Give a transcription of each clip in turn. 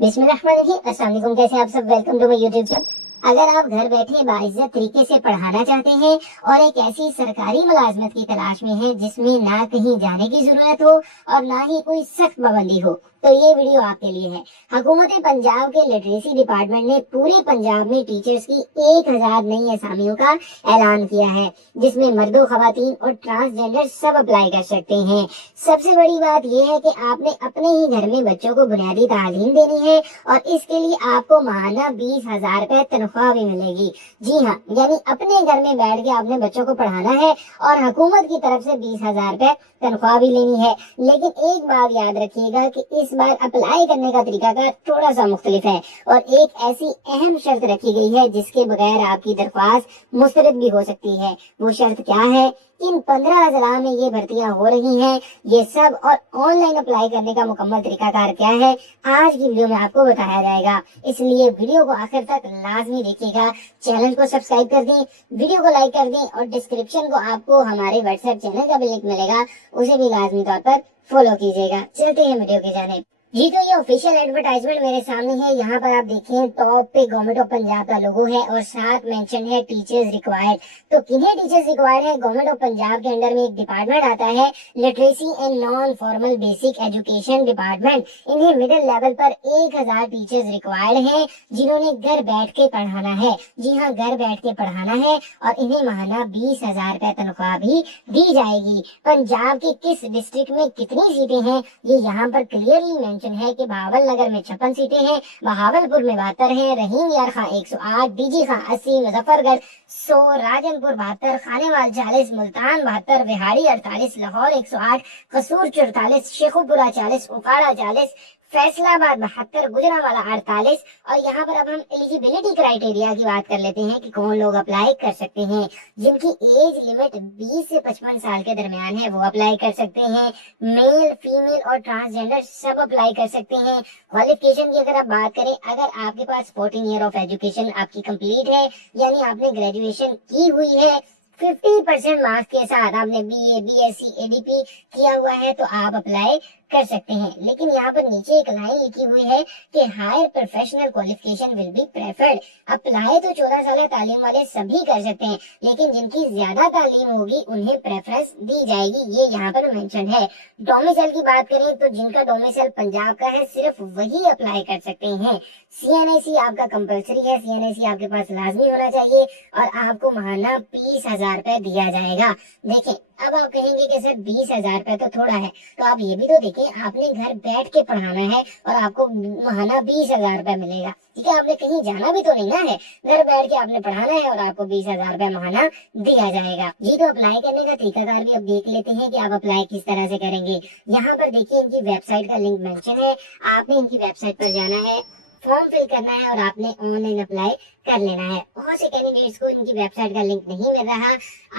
बिस्मिल्लाहिर्रहमानिर्रहीम। अस्सलाम वालेकुम, कैसे आप सब। Welcome to my YouTube channel. अगर आप घर बैठे बाइज्जत तरीके से पढ़ाना चाहते हैं और एक ऐसी सरकारी मुलाजमत की तलाश में हैं जिसमें ना कहीं जाने की जरूरत हो और ना ही कोई सख्त पाबंदी हो, तो ये वीडियो आपके लिए है। हुकूमत पंजाब के लिटरेसी डिपार्टमेंट ने पूरे पंजाब में टीचर्स की 1000 नई असामियों का ऐलान किया है, जिसमें मर्दों, खवातीन और ट्रांसजेंडर सब अप्लाई कर सकते हैं। सबसे बड़ी बात यह है कि आपने अपने ही घर में बच्चों को बुनियादी तालीम देनी है और इसके लिए आपको माहाना 20,000 रुपए तनख्वाह भी मिलेगी। जी हाँ, यानी अपने घर में बैठ के आपने बच्चों को पढ़ाना है और हुकूमत की तरफ से 20,000 रुपए तनख्वाह भी लेनी है। लेकिन एक बात याद रखिएगा कि इस बार अप्लाई करने का तरीका का थोड़ा सा मुख्तलिफ है और एक ऐसी अहम शर्त रखी गई है जिसके बगैर आपकी दरख्वास्त मुस्तरद भी हो सकती है। वो शर्त क्या है? इन 15 जिला में ये भर्तियां हो रही हैं, ये सब, और ऑनलाइन अप्लाई करने का मुकम्मल तरीकाकार क्या है आज की वीडियो में आपको बताया जाएगा। इसलिए वीडियो को आखिर तक लाजमी देखिएगा। चैनल को सब्सक्राइब कर दें, वीडियो को लाइक कर दें और डिस्क्रिप्शन को आपको हमारे व्हाट्सएप चैनल का भी लिंक मिलेगा, उसे भी लाजमी तौर पर फॉलो कीजिएगा। चलते हैं वीडियो की जानिब। जी, तो ये ऑफिशियल एडवर्टाइजमेंट मेरे सामने है। यहाँ पर आप देखें, टॉप पे गवर्नमेंट ऑफ पंजाब का लोगो है और साथ मेंशन है टीचर्स रिक्वायर्ड। तो किन्हें टीचर्स रिक्वायर्ड है? गवर्नमेंट ऑफ पंजाब के अंडर में एक डिपार्टमेंट आता है, literacy and non formal basic education department. इन्हें मिडिल लेवल पर 1000 टीचर्स रिक्वायर्ड है जिन्होंने घर बैठ के पढ़ाना है। जी हाँ, घर बैठ के पढ़ाना है और इन्हें माहाना 20,000 रुपए तनख्वाह भी दी जाएगी। पंजाब के किस डिस्ट्रिक्ट में कितनी सीटें हैं ये यहाँ पर क्लियरली है कि बहावल नगर में 56 सीटें हैं, बहावलपुर में 72 हैं, रहीम यार खां 108, डीजी खां 80, मुजफ्फरगढ़ 100, राजनपुर 72, खानेवाल 40, मुल्तान 72, बिहाड़ी 48, लाहौर 108, कसूर 44, शेखुपुरा 40, उकाड़ा 40, फैसलाबाद 72, गुजरांवाला 48। और यहाँ पर अब हम एलिजिबिलिटी क्राइटेरिया की बात कर लेते हैं कि कौन लोग अप्लाई कर सकते हैं। जिनकी एज लिमिट 20 से 55 साल के दरमियान है वो अप्लाई कर सकते हैं। मेल, फीमेल और ट्रांसजेंडर सब अप्लाई कर सकते हैं। क्वालिफिकेशन की अगर आप बात करें, अगर आपके पास 14 ईयर ऑफ एजुकेशन आपकी कंप्लीट है, यानी आपने ग्रेजुएशन की हुई है, 50% मार्क्स के साथ आपने BA, BSc, ADP किया हुआ है, तो आप अप्लाई कर सकते हैं। लेकिन यहाँ पर नीचे एक लाइन लिखी हुई है कि higher professional qualification will be preferred. Apply तो 14 साल तालीम वाले सभी कर सकते हैं, लेकिन जिनकी ज्यादा तालीम होगी उन्हें प्रेफरेंस दी जाएगी, ये यहाँ पर मेंशन है। डोमिसाइल की बात करें तो जिनका डोमिसाइल पंजाब का है सिर्फ वही अप्लाई कर सकते हैं। CNAC आपका कंपलसरी है, CNAC आपके पास लाजमी होना चाहिए और आपको माहाना 20,000 रुपए दिया जाएगा। देखें, अब आप कहेंगे कि सर 20,000 रुपए तो थोड़ा है, तो आप ये भी तो देखें, आपने घर बैठ के पढ़ाना है और आपको माहाना 20,000 रुपए मिलेगा। ठीक है, आपने कहीं जाना भी तो नहीं ना है, घर बैठ के आपने पढ़ाना है और आपको 20,000 रुपए माहाना दिया जाएगा। जी, तो अप्लाई करने का तरीकाकार भी अब देख लेते हैं कि आप अप्लाई किस तरह से करेंगे। यहाँ पर देखिए, इनकी वेबसाइट का लिंक मेंशन है, आपने इनकी वेबसाइट पर जाना है, फॉर्म फिल करना है और आपने ऑनलाइन अप्लाई कर लेना है। बहुत से कैंडिडेट्स को इनकी वेबसाइट का लिंक नहीं मिल रहा,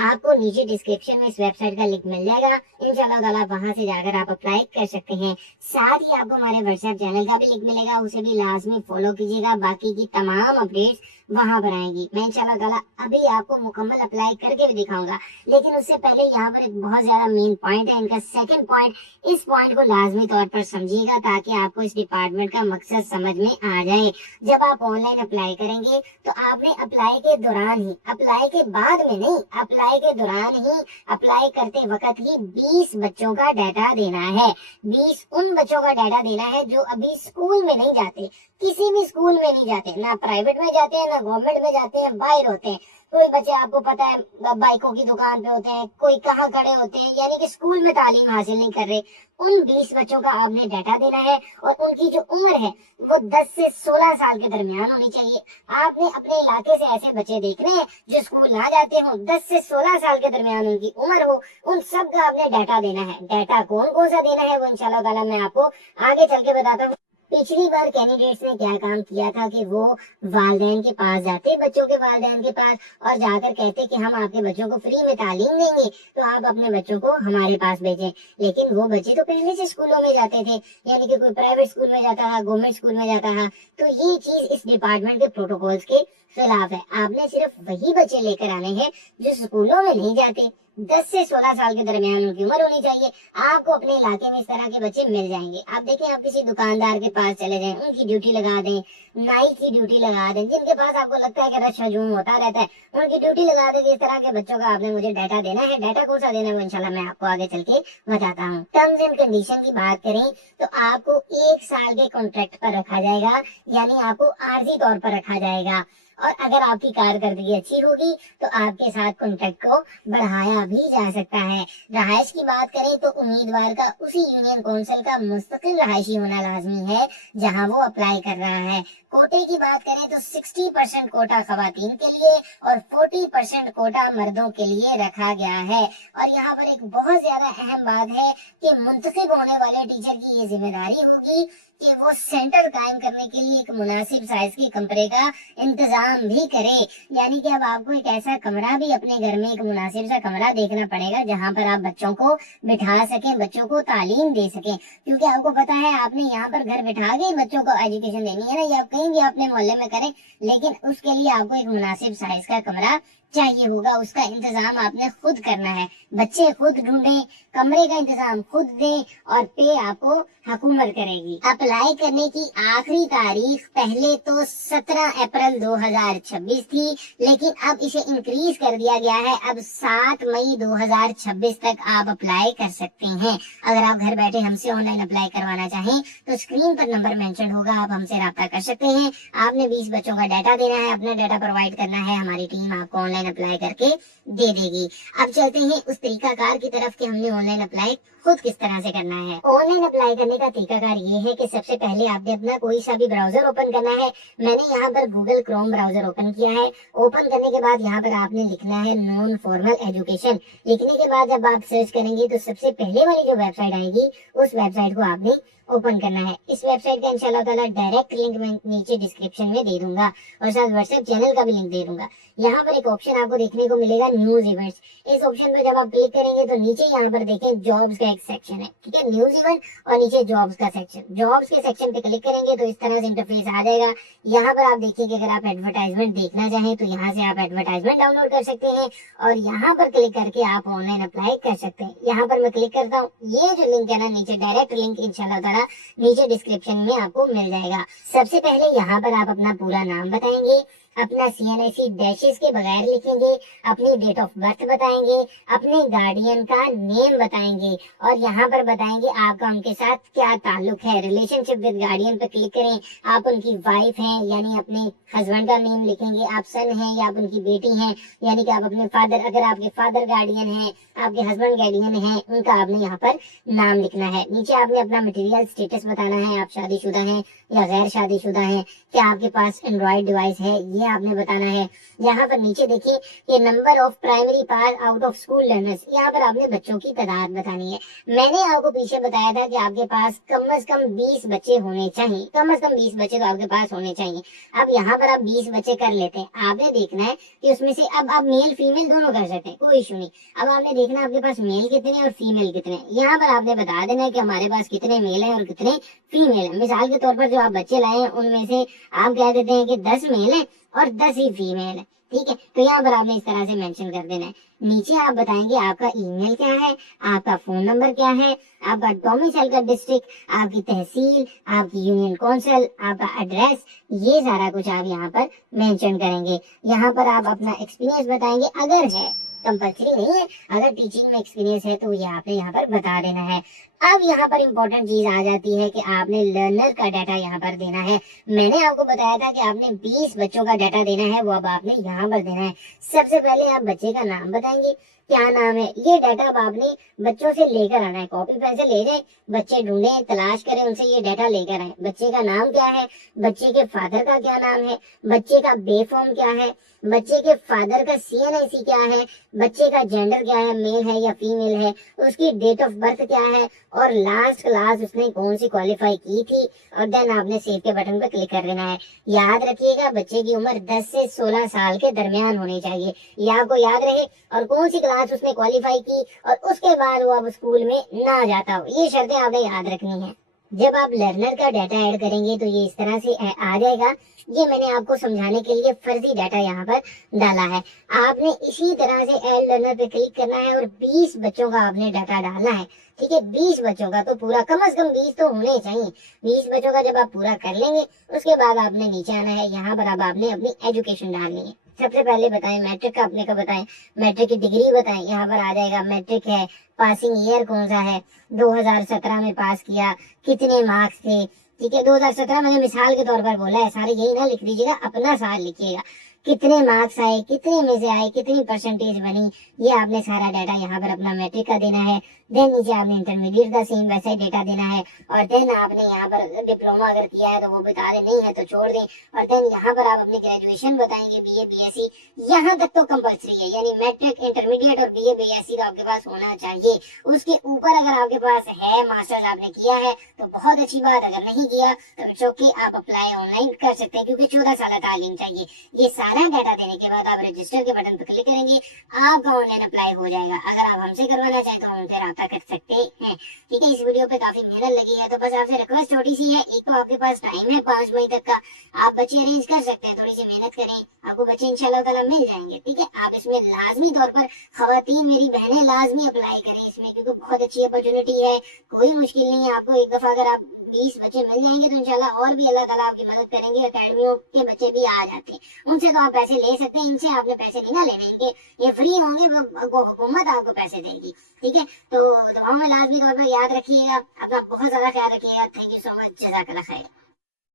आपको नीचे डिस्क्रिप्शन में इस वेबसाइट का लिंक मिल जाएगा, इंशाल्लाह ताला वहां से जाकर आप अप्लाई कर सकते हैं। साथ ही आपको हमारे व्हाट्सएप चैनल का भी लिंक मिलेगा, उसे भी लाजमी फॉलो कीजिएगा, बाकी की तमाम अपडेट्स वहां पर आएंगी। मैं इंशाल्लाह ताला अभी आपको मुकम्मल अप्लाई करके भी दिखाऊंगा, लेकिन उससे पहले यहाँ पर एक बहुत ज्यादा मेन पॉइंट है इनका, सेकंड पॉइंट। इस पॉइंट को लाजमी तौर पर समझिएगा ताकि आपको इस डिपार्टमेंट का मकसद समझ में आ जाए। जब आप ऑनलाइन अप्लाई करेंगे तो आपने अप्लाई के दौरान ही, अप्लाई के बाद में नहीं, अप्लाई के दौरान ही, अप्लाई करते वक्त ही 20 बच्चों का डाटा देना है। 20 उन बच्चों का डाटा देना है जो अभी स्कूल में नहीं जाते, किसी भी स्कूल में नहीं जाते, ना प्राइवेट में जाते हैं ना गवर्नमेंट में जाते हैं, बाहर होते हैं। कोई बच्चे आपको पता है बाइकों की दुकान पे होते हैं, कोई कहाँ खड़े होते हैं, यानी कि स्कूल में तालीम हासिल नहीं कर रहे। उन 20 बच्चों का आपने डाटा देना है और उनकी जो उम्र है वो 10 से 16 साल के दरमियान होनी चाहिए। आपने अपने इलाके से ऐसे बच्चे देखने हैं जो स्कूल ना जाते हो, 10 से 16 साल के दरमियान उनकी उम्र हो, उन सब का आपने डाटा देना है। डाटा कौन कौन सा देना है वो इंशाल्लाह ताला मैं आपको आगे चल के बताता हूँ। पिछली बार कैंडिडेट्स ने क्या काम किया था कि वो वालिदैन के पास जाते, बच्चों के वालिदैन के पास, और जाकर कहते कि हम आपके बच्चों को फ्री में तालीम देंगे तो आप अपने बच्चों को हमारे पास भेजें। लेकिन वो बच्चे तो पहले से स्कूलों में जाते थे, यानी कि कोई प्राइवेट स्कूल में जाता था, गवर्नमेंट स्कूल में जाता था। तो ये चीज इस डिपार्टमेंट के प्रोटोकॉल्स के खिलाफ है। आपने सिर्फ वही बच्चे लेकर आने हैं जो स्कूलों में नहीं जाते। 10 से 16 साल के दरमियान उनकी उम्र होनी चाहिए। आपको अपने इलाके में इस तरह के बच्चे मिल जाएंगे। आप देखें, आप किसी दुकानदार के पास चले जाएं, उनकी ड्यूटी लगा दें, नाई की ड्यूटी लगा दें, जिनके पास आपको लगता है कि रश हजूम होता रहता है, उनकी ड्यूटी लगा दें कि इस तरह के बच्चों का आपने मुझे डाटा देना है। डाटा कौन सा देना है वो इंशाल्लाह मैं आपको आगे चल के बताता हूँ। टर्म्स एंड कंडीशन की बात करें तो आपको 1 साल के कॉन्ट्रैक्ट पर रखा जाएगा, यानी आपको आर्जी तौर पर रखा जाएगा। और अगर आपकी कारकर्दगी अच्छी होगी तो आपके साथ कॉन्ट्रैक्ट को बढ़ाया भी जा सकता है। रहायश की बात करें तो उम्मीदवार का उसी यूनियन काउंसिल का मुस्तकिल रहायशी होना लाजमी है जहां वो अप्लाई कर रहा है। कोटे की बात करें तो 60% कोटा खवातीन के लिए और 40% कोटा मर्दों के लिए रखा गया है। और यहाँ पर एक बहुत ज्यादा अहम बात है कि मुंतखब होने वाले टीचर की ये जिम्मेदारी होगी कि वो सेंटर कायम करने के लिए एक मुनासिब साइज के कमरे का इंतजाम भी करे। यानी कि अब आपको एक ऐसा कमरा भी अपने घर में, एक मुनासिब सा कमरा देखना पड़ेगा जहां पर आप बच्चों को बिठा सकें, बच्चों को तालीम दे सकें। क्योंकि आपको पता है आपने यहाँ पर घर बिठा के बच्चों को एजुकेशन देनी है ना, या कहीं भी अपने मोहल्ले में करें, लेकिन उसके लिए आपको एक मुनासिब साइज का कमरा चाहिए होगा। उसका इंतजाम आपने खुद करना है, बच्चे खुद ढूंढे, कमरे का इंतजाम खुद दें और पे आपको हुकूमत करेगी। अप्लाई करने की आखिरी तारीख पहले तो 17 अप्रैल 2026 थी, लेकिन अब इसे इंक्रीज कर दिया गया है। अब 7 मई 2026 तक आप अप्लाई कर सकते हैं। अगर आप घर बैठे हमसे ऑनलाइन अप्लाई करवाना चाहें तो स्क्रीन पर नंबर मेंशन होगा, आप हमसे रब्ता कर सकते हैं। आपने 20 बच्चों का डाटा देना है, अपना डाटा प्रोवाइड करना है, हमारी टीम आपको ऑनलाइन अप्लाई करके दे देगी। अब चलते हैं उस तरीकाकार की तरफ कि हमने ऑनलाइन अप्लाई खुद किस तरह से करना है। ऑनलाइन अप्लाई करने का तरीकाकार ये है कि सबसे पहले आपने अपना कोई सा भी ब्राउजर ओपन करना है। मैंने यहाँ पर गूगल क्रोम ब्राउजर ओपन किया है। ओपन करने के बाद यहाँ पर आपने लिखना है नॉन फॉर्मल एजुकेशन। लिखने के बाद जब आप सर्च करेंगे तो सबसे पहले वाली जो वेबसाइट आएगी उस वेबसाइट को आपने ओपन करना है। इस वेबसाइट का इंशाल्लाह ताला डायरेक्ट लिंक मैं नीचे डिस्क्रिप्शन में दे दूंगा और साथ व्हाट्सएप चैनल का भी लिंक दे दूंगा। यहाँ पर एक ऑप्शन आपको देखने को मिलेगा न्यूज इवेंट्स। इस ऑप्शन पर जब आप क्लिक करेंगे तो नीचे यहाँ पर देखें जॉब्स का एक सेक्शन है, ठीक है, न्यूज इवेंट और नीचे जॉब्स का सेक्शन। जॉब्स के सेक्शन पे क्लिक करेंगे तो इस तरह से इंटरफेस आ जाएगा। यहाँ पर आप देखिए अगर आप एडवर्टाइजमेंट देखना चाहें तो यहाँ से आप एडवर्टाइजमेंट डाउनलोड कर सकते हैं और यहाँ पर क्लिक करके आप ऑनलाइन अप्लाई कर सकते हैं। यहाँ पर मैं क्लिक करता हूँ, ये जो लिंक है ना नीचे, डायरेक्ट लिंक इंशाल्लाह ताला नीचे डिस्क्रिप्शन में आपको मिल जाएगा। सबसे पहले यहाँ पर आप अपना पूरा नाम बताएंगे, अपना CNIC डैशेस के बगैर लिखेंगे, अपनी डेट ऑफ बर्थ बताएंगे, अपने गार्डियन का नेम बताएंगे और यहाँ पर बताएंगे आपका उनके साथ क्या ताल्लुक है, रिलेशनशिप विद गार्डियन पे क्लिक करें। आप उनकी वाइफ हैं यानी अपने हस्बैंड का नेम लिखेंगे, आप सन हैं या आप उनकी बेटी हैं यानी कि आप अपने फादर, अगर आपके फादर गार्डियन हैं, आपके हस्बैंड गार्डियन हैं, उनका आपने यहाँ पर नाम लिखना है। नीचे आपने अपना मटेरियल स्टेटस बताना है, आप शादीशुदा हैं या गैर शादीशुदा हैं, क्या आपके पास एंड्रॉइड डिवाइस है, ये आपने बताना है। यहाँ पर नीचे देखिए ये number of primary pass out of school learners, यहाँ पर आपने बच्चों की तादाद बतानी है। मैंने आपको पीछे बताया था कि आपके पास कम से कम 20 बच्चे होने चाहिए, कम से कम 20 बच्चे तो आपके पास होने चाहिए। अब यहाँ पर आप 20 बच्चे कर लेते हैं, आपने देखना है कि उसमें से अब आप मेल फीमेल दोनों कर सकते हैं, कोई इशू नहीं। अब आपने देखना आपके पास मेल कितने और फीमेल कितने, यहाँ पर आपने बता देना है कि हमारे पास कितने मेल है और कितने फीमेल है। मिसाल के तौर पर जो आप बच्चे लाए हैं उनमें से आप कह देते हैं कि 10 मेल है और 10 ही फीमेल है, ठीक है। तो यहाँ पर आपने इस तरह से मेंशन कर देना है। नीचे आप बताएंगे आपका ईमेल क्या है, आपका फोन नंबर क्या है, आपका डोमिसाइल का डिस्ट्रिक्ट, आपकी तहसील, आपकी यूनियन काउंसिल, आपका एड्रेस, ये सारा कुछ आप यहाँ पर मेंशन करेंगे। यहाँ पर आप अपना एक्सपीरियंस बताएंगे, अगर है, कंपल्सरी नहीं है, अगर टीचिंग में एक्सपीरियंस है तो ये आपने यहाँ पर बता देना है। अब यहाँ पर इम्पोर्टेंट चीज आ जाती है कि आपने लर्नर का डाटा यहाँ पर देना है। मैंने आपको बताया था कि आपने 20 बच्चों का डाटा देना है, वो अब आपने यहाँ पर देना है। सबसे पहले आप बच्चे का नाम बताएंगे, क्या नाम है, ये डाटा अब आपने बच्चों से लेकर आना है। कॉपी पेंसिल ले जाए, बच्चे ढूंढे, तलाश करें, उनसे ये डाटा लेकर आए। बच्चे का नाम क्या है, बच्चे के फादर का क्या नाम है, बच्चे का बे फॉर्म क्या है, बच्चे के फादर का CNIC क्या है, बच्चे का जेंडर क्या है, मेल है या फीमेल है, उसकी डेट ऑफ बर्थ क्या है और लास्ट क्लास उसने कौन सी क्वालिफाई की थी। और देन आपने सेव के बटन पर क्लिक कर देना है। याद रखिएगा बच्चे की उम्र 10 से 16 साल के दरमियान होनी चाहिए, ये आपको याद रहे, और कौन सी क्लास उसने क्वालिफाई की और उसके बाद वो अब स्कूल में ना जाता हो, ये शर्तें आपने याद रखनी है। जब आप लर्नर का डाटा ऐड करेंगे तो ये इस तरह से आ जाएगा। ये मैंने आपको समझाने के लिए फर्जी डाटा यहाँ पर डाला है। आपने इसी तरह से ऐड लर्नर पे क्लिक करना है और 20 बच्चों का आपने डाटा डालना है। ठीक है, 20 बच्चों का तो पूरा, कम से कम 20 तो होने चाहिए। 20 बच्चों का जब आप पूरा कर लेंगे उसके बाद आपने नीचे आना है। यहाँ पर अब आपने अपनी एजुकेशन डालनी है। सबसे पहले बताएं मैट्रिक का अपने का बताएं, मैट्रिक की डिग्री बताएं। यहाँ पर आ जाएगा मैट्रिक है, पासिंग ईयर कौन सा है, 2017 में पास किया, कितने मार्क्स थे। ठीक है, 2017 मैंने मिसाल के तौर पर बोला है, सारे यही ना लिख लीजिएगा, अपना साल लिखिएगा। कितने मार्क्स आए, कितने में से आए, कितनी परसेंटेज बनी, ये आपने सारा डाटा यहाँ पर अपना मैट्रिक का देना है। देन नीचे आपने इंटरमीडिएट का सेम वैसा ही डेटा देना है। और देन आपने यहाँ पर डिप्लोमा अगर किया है तो वो बता दें, नहीं है तो छोड़ दें। और देन यहाँ पर आप अपनी ग्रेजुएशन बताएंगे, बीए बीएससी, यहाँ तक तो कंपल्सरी है, यानी मैट्रिक, इंटरमीडिएट और बीए बीएससी तो आपके पास होना चाहिए। उसके ऊपर अगर आपके पास है, मास्टर्स आपने किया है तो बहुत अच्छी बात, अगर नहीं किया तो इट्स ओके, आप अप्लाई ऑनलाइन कर सकते हैं, क्योंकि 14 साल तालीम चाहिए। ये सारा डाटा देने के बाद आप रजिस्टर के बटन पर क्लिक करेंगे, आपका ऑनलाइन अप्लाई हो जाएगा। अगर आप हमसे करवाना चाहें तो हम उनसे रब्ता कर सकते हैं। ठीक है, इस वीडियो पे काफी मेहनत लगी है, तो बस आपसे रिक्वेस्ट छोटी सी है, एक तो आपके पास टाइम है 5 मई तक का, आप बच्चे अरेंज कर सकते हैं, थोड़ी सी मेहनत करें, आपको बच्चे इंशाल्लाह ताला मिल जाएंगे। ठीक है, आप इसमें लाजमी तौर पर, खवातीन मेरी बहनें लाजमी अप्लाई करें इसमें, क्योंकि बहुत अच्छी अपॉर्चुनिटी है, कोई मुश्किल नहीं है। आपको एक दफा अगर आप 20 बच्चे मिल जाएंगे तो इंशाल्लाह और भी अल्लाह ताला आपकी मदद करेंगे। अकेडमियों के बच्चे भी आ जाते हैं, उनसे तो आप पैसे ले सकते हैं, इनसे आपने पैसे नहीं ना लेने, इनके ये फ्री होंगे, वो हुकूमत आपको पैसे देगी। ठीक है, तो दुआओं में लाजमी तौर पर याद रखिएगा, अपना बहुत ज्यादा ख्याल रखिएगा। थैंक यू सो मच, जज़ाकल्लाह खैर।